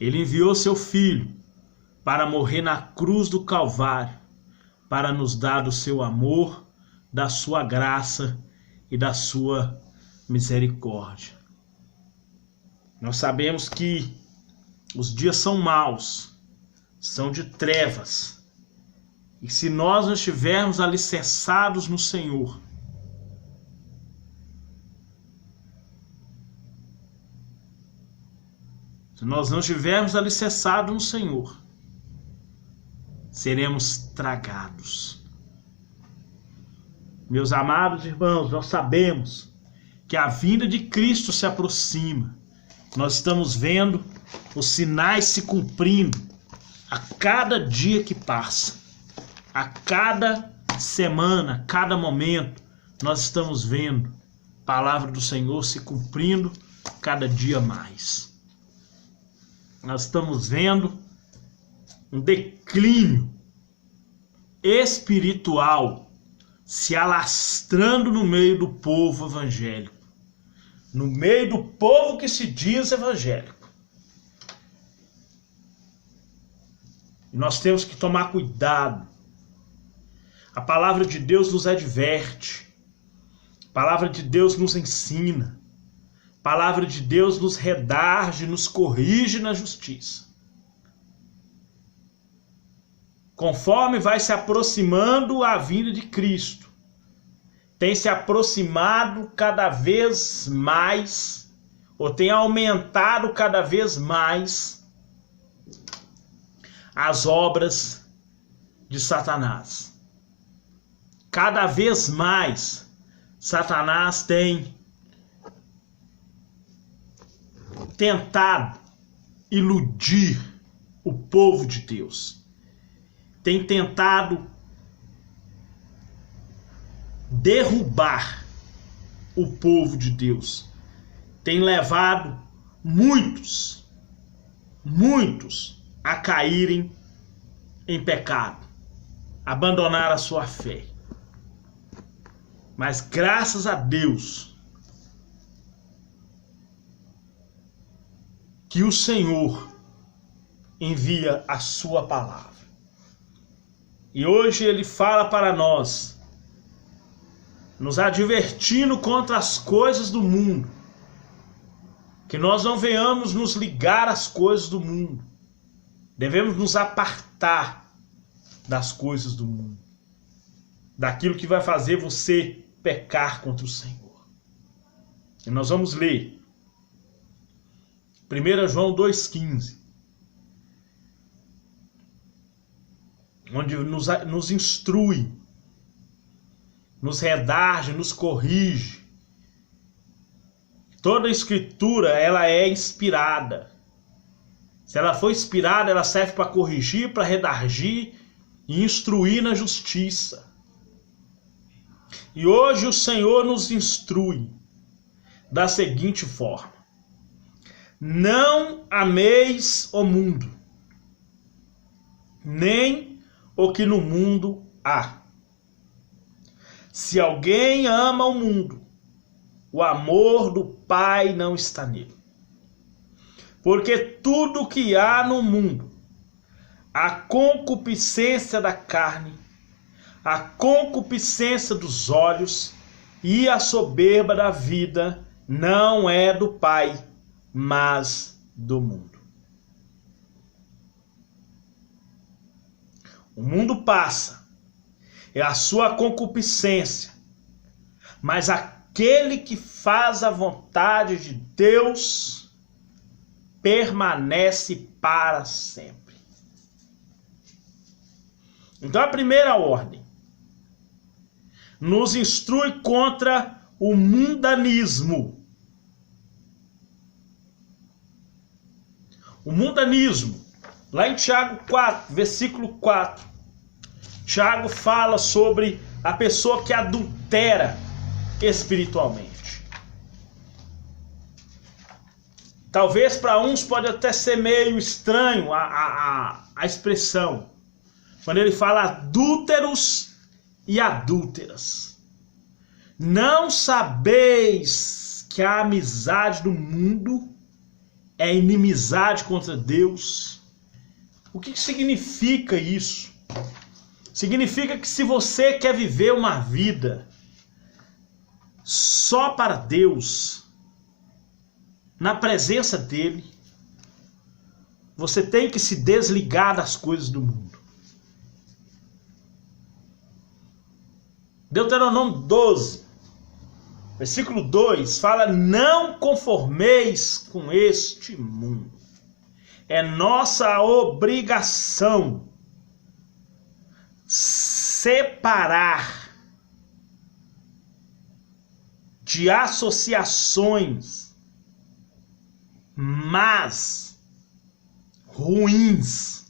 Ele enviou seu Filho para morrer na cruz do Calvário, para nos dar do seu amor, da sua graça e da sua misericórdia. Nós sabemos que os dias são maus, são de trevas, e se nós não estivermos alicerçados no Senhor, se nós não estivermos alicerçados no Senhor, seremos tragados. Meus amados irmãos, nós sabemos que a vinda de Cristo se aproxima. Nós estamos vendo os sinais se cumprindo a cada dia que passa, a cada semana, a cada momento. Nós estamos vendo a palavra do Senhor se cumprindo cada dia mais. Nós estamos vendo um declínio espiritual se alastrando no meio do povo evangélico, no meio do povo que se diz evangélico. E nós temos que tomar cuidado. A palavra de Deus nos adverte, a palavra de Deus nos ensina, a palavra de Deus nos redarge, nos corrige na justiça. Conforme vai se aproximando a vinda de Cristo, tem se aproximado cada vez mais, ou tem aumentado cada vez mais as obras de Satanás. Cada vez mais Satanás tem tentado iludir o povo de Deus. Tem tentado derrubar o povo de Deus. Tem levado muitos a caírem em pecado, abandonar a sua fé. Mas graças a Deus que o Senhor envia a sua palavra. E hoje ele fala para nós, nos advertindo contra as coisas do mundo, que nós não venhamos nos ligar às coisas do mundo. Devemos nos apartar das coisas do mundo, daquilo que vai fazer você pecar contra o Senhor. E nós vamos ler 1 João 2,15. Onde nos instrui, nos redarge, nos corrige. Toda a escritura, ela é inspirada. Se ela for inspirada, ela serve para corrigir, para redargir e instruir na justiça. E hoje o Senhor nos instrui da seguinte forma: não ameis o mundo, nem o que no mundo há. Se alguém ama o mundo, o amor do Pai não está nele. Porque tudo que há no mundo, a concupiscência da carne, a concupiscência dos olhos e a soberba da vida, não é do Pai, mas do mundo. O mundo passa, é a sua concupiscência, mas aquele que faz a vontade de Deus permanece para sempre. Então a primeira ordem nos instrui contra o mundanismo. O mundanismo, lá em Tiago 4, versículo 4, Tiago fala sobre a pessoa que adultera espiritualmente. Talvez para uns pode até ser meio estranho a expressão, quando ele fala adúlteros e adúlteras. Não sabeis que a amizade do mundo é inimizade contra Deus. O que significa isso? Significa que se você quer viver uma vida só para Deus, na presença dele, você tem que se desligar das coisas do mundo. Deuteronômio 12, versículo 2, fala: não conformeis com este mundo. É nossa obrigação separar de associações más, ruins.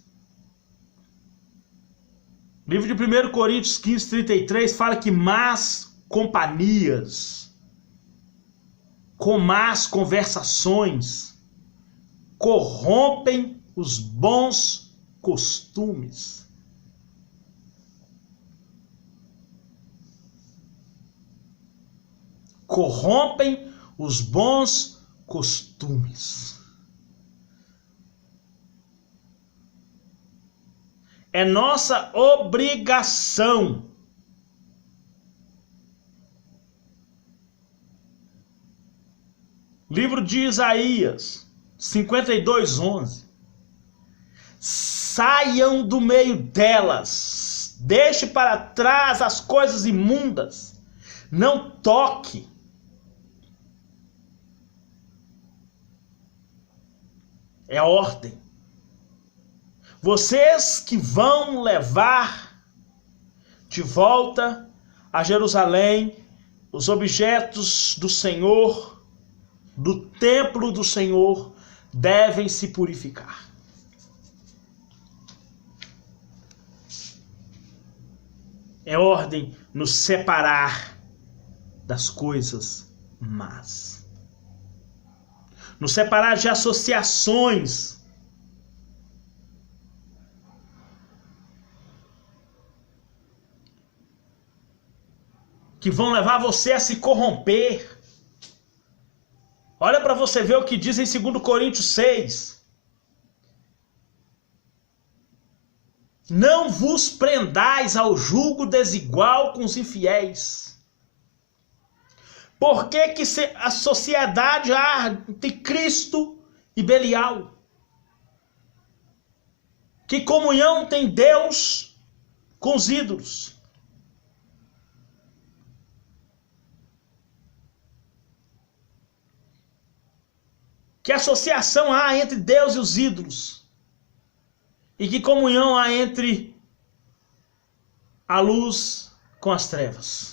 O livro de 1 Coríntios 15, 33 fala que más companhias, com más conversações, corrompem os bons costumes. Corrompem os bons costumes. É nossa obrigação livro de Isaías 52:11. Saiam do meio delas, deixe para trás as coisas imundas, não toque. É a ordem. Vocês que vão levar de volta a Jerusalém os objetos do Senhor, do templo do Senhor, devem se purificar. É ordem nos separar das coisas más. Nos separar de associações que vão levar você a se corromper. Olha para você ver o que diz em 2 Coríntios 6. Não vos prendais ao jugo desigual com os infiéis. Por que a sociedade há entre Cristo e Belial? Que comunhão tem Deus com os ídolos? Que associação há entre Deus e os ídolos? E que comunhão há entre a luz com as trevas?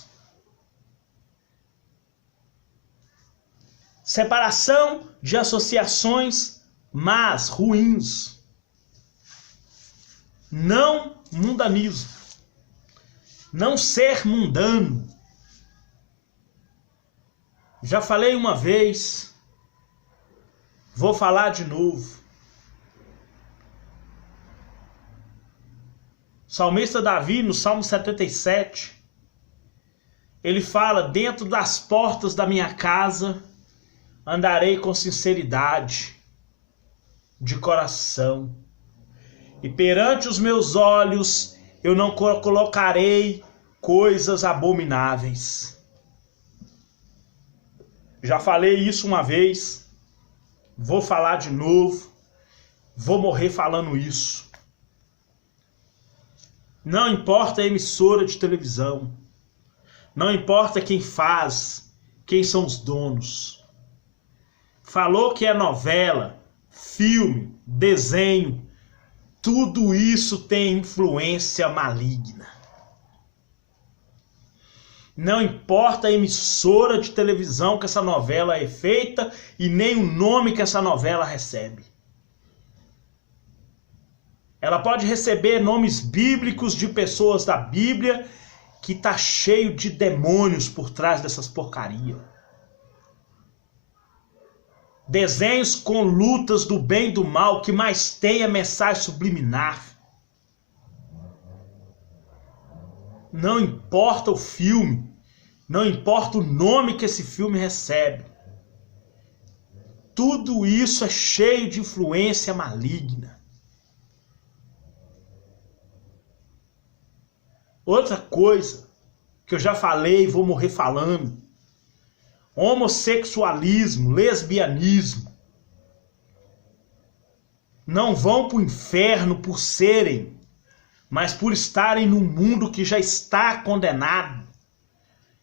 Separação de associações más, ruins. Não mundanismo. Não ser mundano. Já falei uma vez, vou falar de novo. O salmista Davi, no Salmo 77, ele fala: dentro das portas da minha casa andarei com sinceridade de coração, e perante os meus olhos eu não colocarei coisas abomináveis. Já falei isso uma vez, vou falar de novo, vou morrer falando isso. Não importa a emissora de televisão, não importa quem faz, quem são os donos. Falou que é novela, filme, desenho, tudo isso tem influência maligna. Não importa a emissora de televisão que essa novela é feita e nem o nome que essa novela recebe. Ela pode receber nomes bíblicos de pessoas da Bíblia que tá cheio de demônios por trás dessas porcarias. Desenhos com lutas do bem e do mal, que mais tem a mensagem subliminar. Não importa o filme, não importa o nome que esse filme recebe. Tudo isso é cheio de influência maligna. Outra coisa que eu já falei e vou morrer falando: homossexualismo, lesbianismo, não vão para o inferno por serem, mas por estarem num mundo que já está condenado.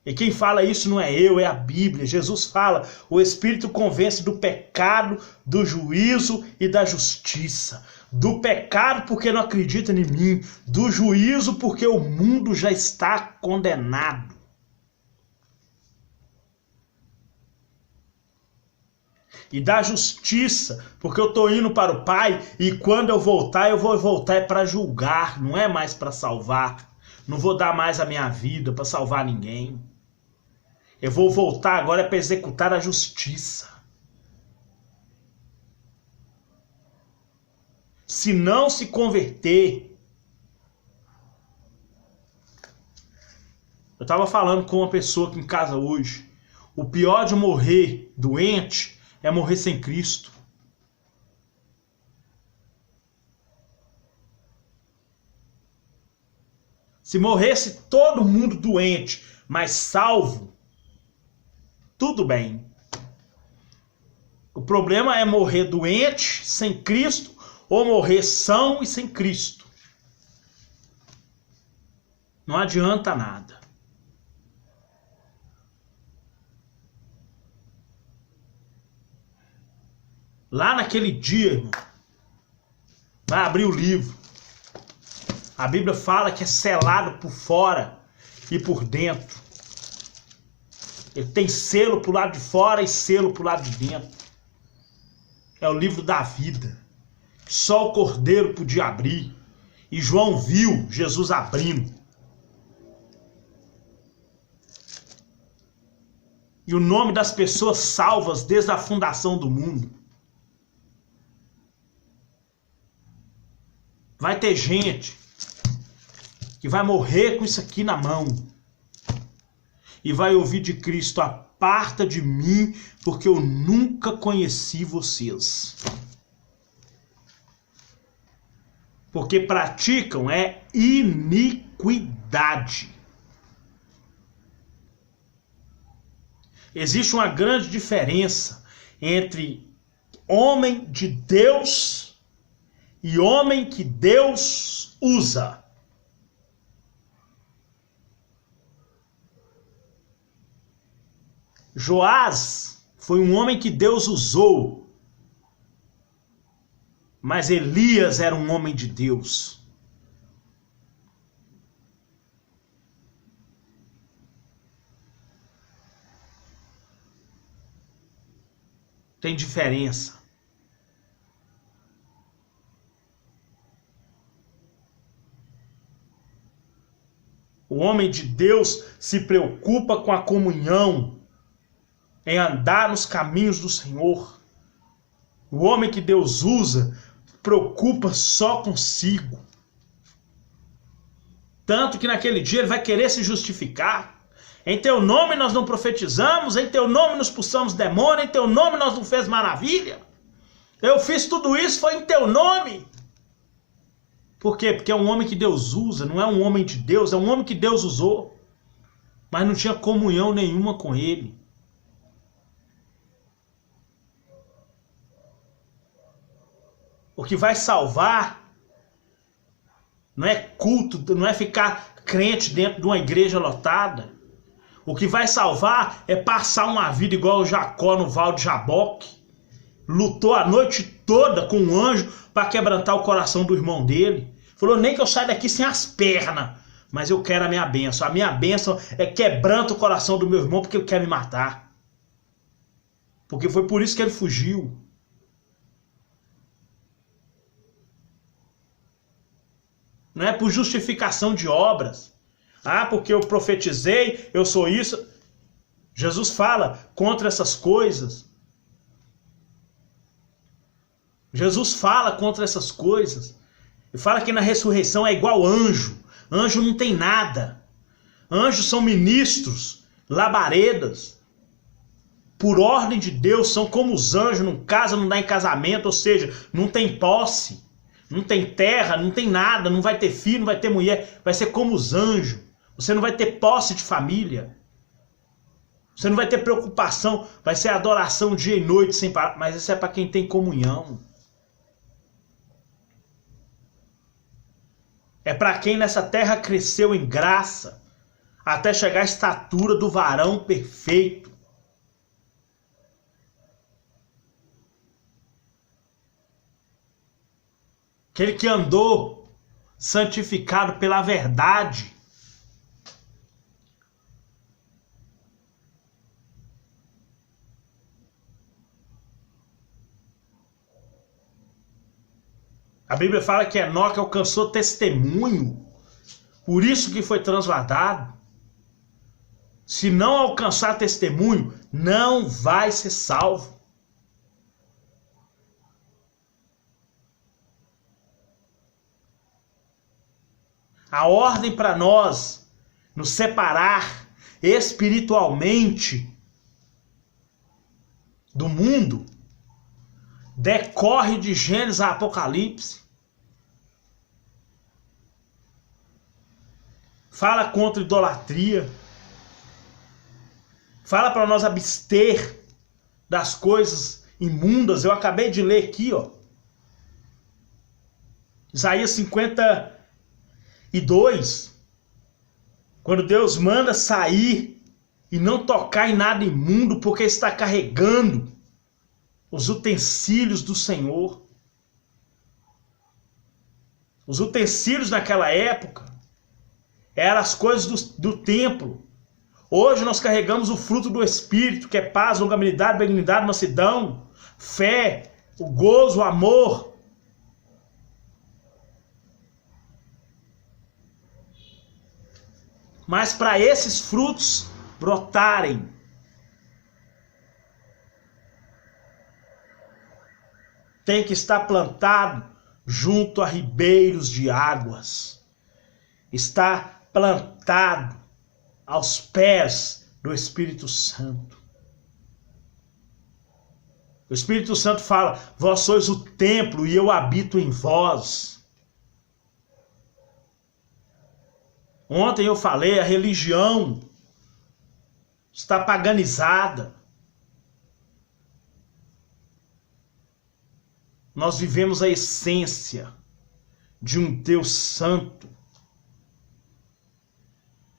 E quem fala isso não é eu, é a Bíblia. Jesus fala: o Espírito convence do pecado, do juízo e da justiça. Do pecado porque não acredita em mim, do juízo porque o mundo já está condenado. E da justiça, porque eu estou indo para o Pai e quando eu vou voltar para julgar, não é mais para salvar. Não vou dar mais a minha vida para salvar ninguém. Eu vou voltar agora para executar a justiça. Se não se converter... Eu estava falando com uma pessoa aqui em casa hoje. O pior de morrer doente é morrer sem Cristo. Se morresse todo mundo doente, mas salvo, tudo bem. O problema é morrer doente, sem Cristo, ou morrer são e sem Cristo. Não adianta nada. Lá naquele dia, irmão, vai abrir o livro. A Bíblia fala que é selado por fora e por dentro. Ele tem selo pro lado de fora e selo pro lado de dentro. É o livro da vida. Só o Cordeiro podia abrir. E João viu Jesus abrindo. E o nome das pessoas salvas desde a fundação do mundo. Vai ter gente que vai morrer com isso aqui na mão. E vai ouvir de Cristo: aparta de mim, porque eu nunca conheci vocês. Porque praticam iniquidade. Existe uma grande diferença entre homem de Deus e homem que Deus usa. Joás foi um homem que Deus usou, mas Elias era um homem de Deus. Tem diferença. O homem de Deus se preocupa com a comunhão, em andar nos caminhos do Senhor. O homem que Deus usa preocupa só consigo. Tanto que naquele dia ele vai querer se justificar. Em teu nome nós não profetizamos, em teu nome nós expulsamos demônio, em teu nome nós não fez maravilha. Eu fiz tudo isso, foi em teu nome. Por quê? Porque é um homem que Deus usa, não é um homem de Deus, é um homem que Deus usou. Mas não tinha comunhão nenhuma com ele. O que vai salvar não é culto, não é ficar crente dentro de uma igreja lotada. O que vai salvar é passar uma vida igual o Jacó no Val de Jaboque. Lutou a noite toda com um anjo para quebrantar o coração do irmão dele. Falou: nem que eu saia daqui sem as pernas, mas eu quero a minha bênção. A minha bênção é quebranta o coração do meu irmão porque ele quer me matar. Porque foi por isso que ele fugiu. Não é por justificação de obras. Ah, porque eu profetizei, eu sou isso. Jesus fala contra essas coisas. Jesus fala contra essas coisas. Ele fala que na ressurreição é igual anjo. Anjo não tem nada. Anjos são ministros, labaredas. por ordem de Deus, são como os anjos, não casa, não dá em casamento, ou seja, não tem posse, não tem terra, não tem nada, não vai ter filho, não vai ter mulher, vai ser como os anjos. Você não vai ter posse de família. Você não vai ter preocupação, vai ser adoração dia e noite sem parar, mas isso é para quem tem comunhão. É para quem nessa terra cresceu em graça, até chegar à estatura do varão perfeito. Aquele que andou santificado pela verdade. A Bíblia fala que Enoque alcançou testemunho, por isso que foi transladado. Se não alcançar testemunho, não vai ser salvo. A ordem para nós nos separar espiritualmente do mundo decorre de Gênesis a Apocalipse. Fala contra idolatria. Fala para nós abster das coisas imundas. Eu acabei de ler aqui, ó. Isaías 52. Quando Deus manda sair e não tocar em nada imundo, porque está carregando os utensílios do Senhor. Os utensílios naquela época eram as coisas do templo. Hoje nós carregamos o fruto do Espírito, que é paz, longanimidade, benignidade, mansidão, fé, o gozo, o amor. Mas para esses frutos brotarem, tem que estar plantado junto a ribeiros de águas. Está plantado aos pés do Espírito Santo. O Espírito Santo fala: vós sois o templo e eu habito em vós. Ontem eu falei, a religião está paganizada. Nós vivemos a essência de um Deus santo,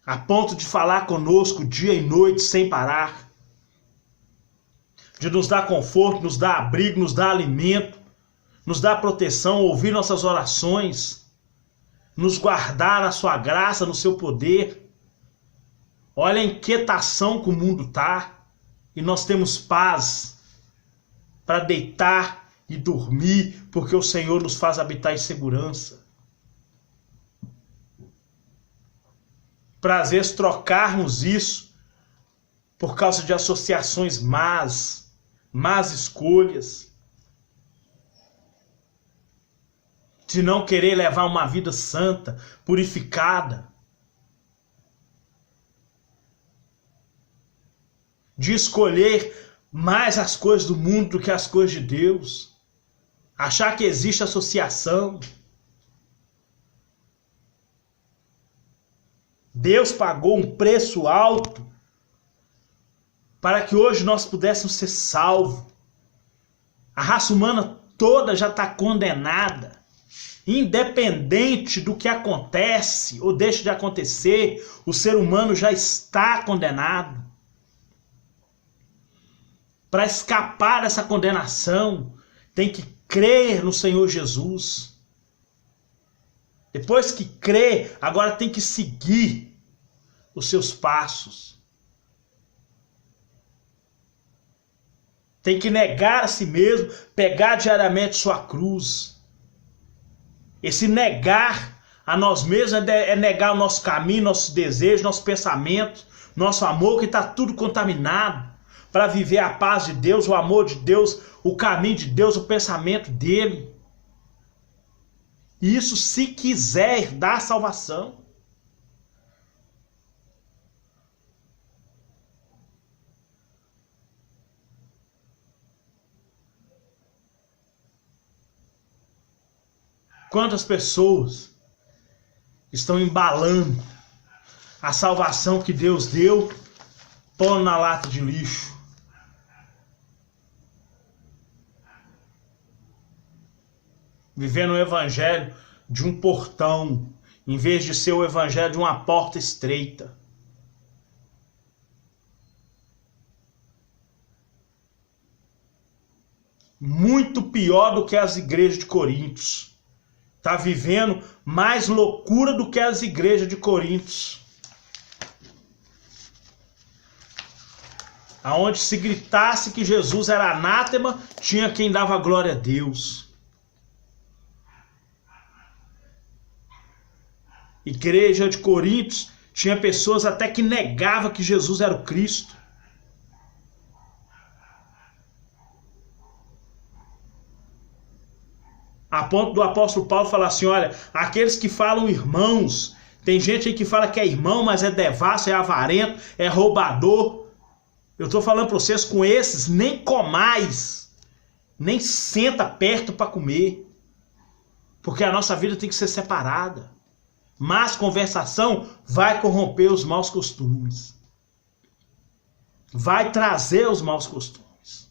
a ponto de falar conosco dia e noite sem parar, de nos dar conforto, nos dar abrigo, nos dar alimento, nos dar proteção, ouvir nossas orações, nos guardar na sua graça, no seu poder. Olha a inquietação que o mundo está, e nós temos paz para deitar e dormir, porque o Senhor nos faz habitar em segurança. Para às vezes trocarmos isso por causa de associações más escolhas, de não querer levar uma vida santa, purificada, de escolher mais as coisas do mundo do que as coisas de Deus, achar que existe associação. Deus pagou um preço alto para que hoje nós pudéssemos ser salvos. A raça humana toda já está condenada. Independente do que acontece ou deixa de acontecer, o ser humano já está condenado. Para escapar dessa condenação, tem que crer no Senhor Jesus. Depois que crê, agora tem que seguir os seus passos. Tem que negar a si mesmo, pegar diariamente sua cruz. Esse negar a nós mesmos é negar o nosso caminho, nossos desejos, nossos pensamentos, nosso amor, que está tudo contaminado, para viver a paz de Deus, o amor de Deus, o caminho de Deus, o pensamento dele. Isso se quiser dar salvação. Quantas pessoas estão embalando a salvação que Deus deu, pondo na lata de lixo. Vivendo o evangelho de um portão, em vez de ser o evangelho de uma porta estreita. Muito pior do que as igrejas de Coríntios. Está vivendo mais loucura do que as igrejas de Coríntios. Aonde se gritasse que Jesus era anátema, tinha quem dava glória a Deus. Igreja de Coríntios tinha pessoas até que negavam que Jesus era o Cristo. A ponto do apóstolo Paulo falar assim, olha, aqueles que falam irmãos, tem gente aí que fala que é irmão, mas é devasso, é avarento, é roubador. Eu estou falando para vocês, com esses, nem comais, nem senta perto para comer. Porque a nossa vida tem que ser separada. Mas conversação vai corromper os maus costumes. Vai trazer os maus costumes.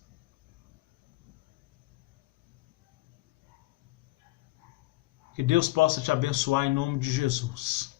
Que Deus possa te abençoar em nome de Jesus.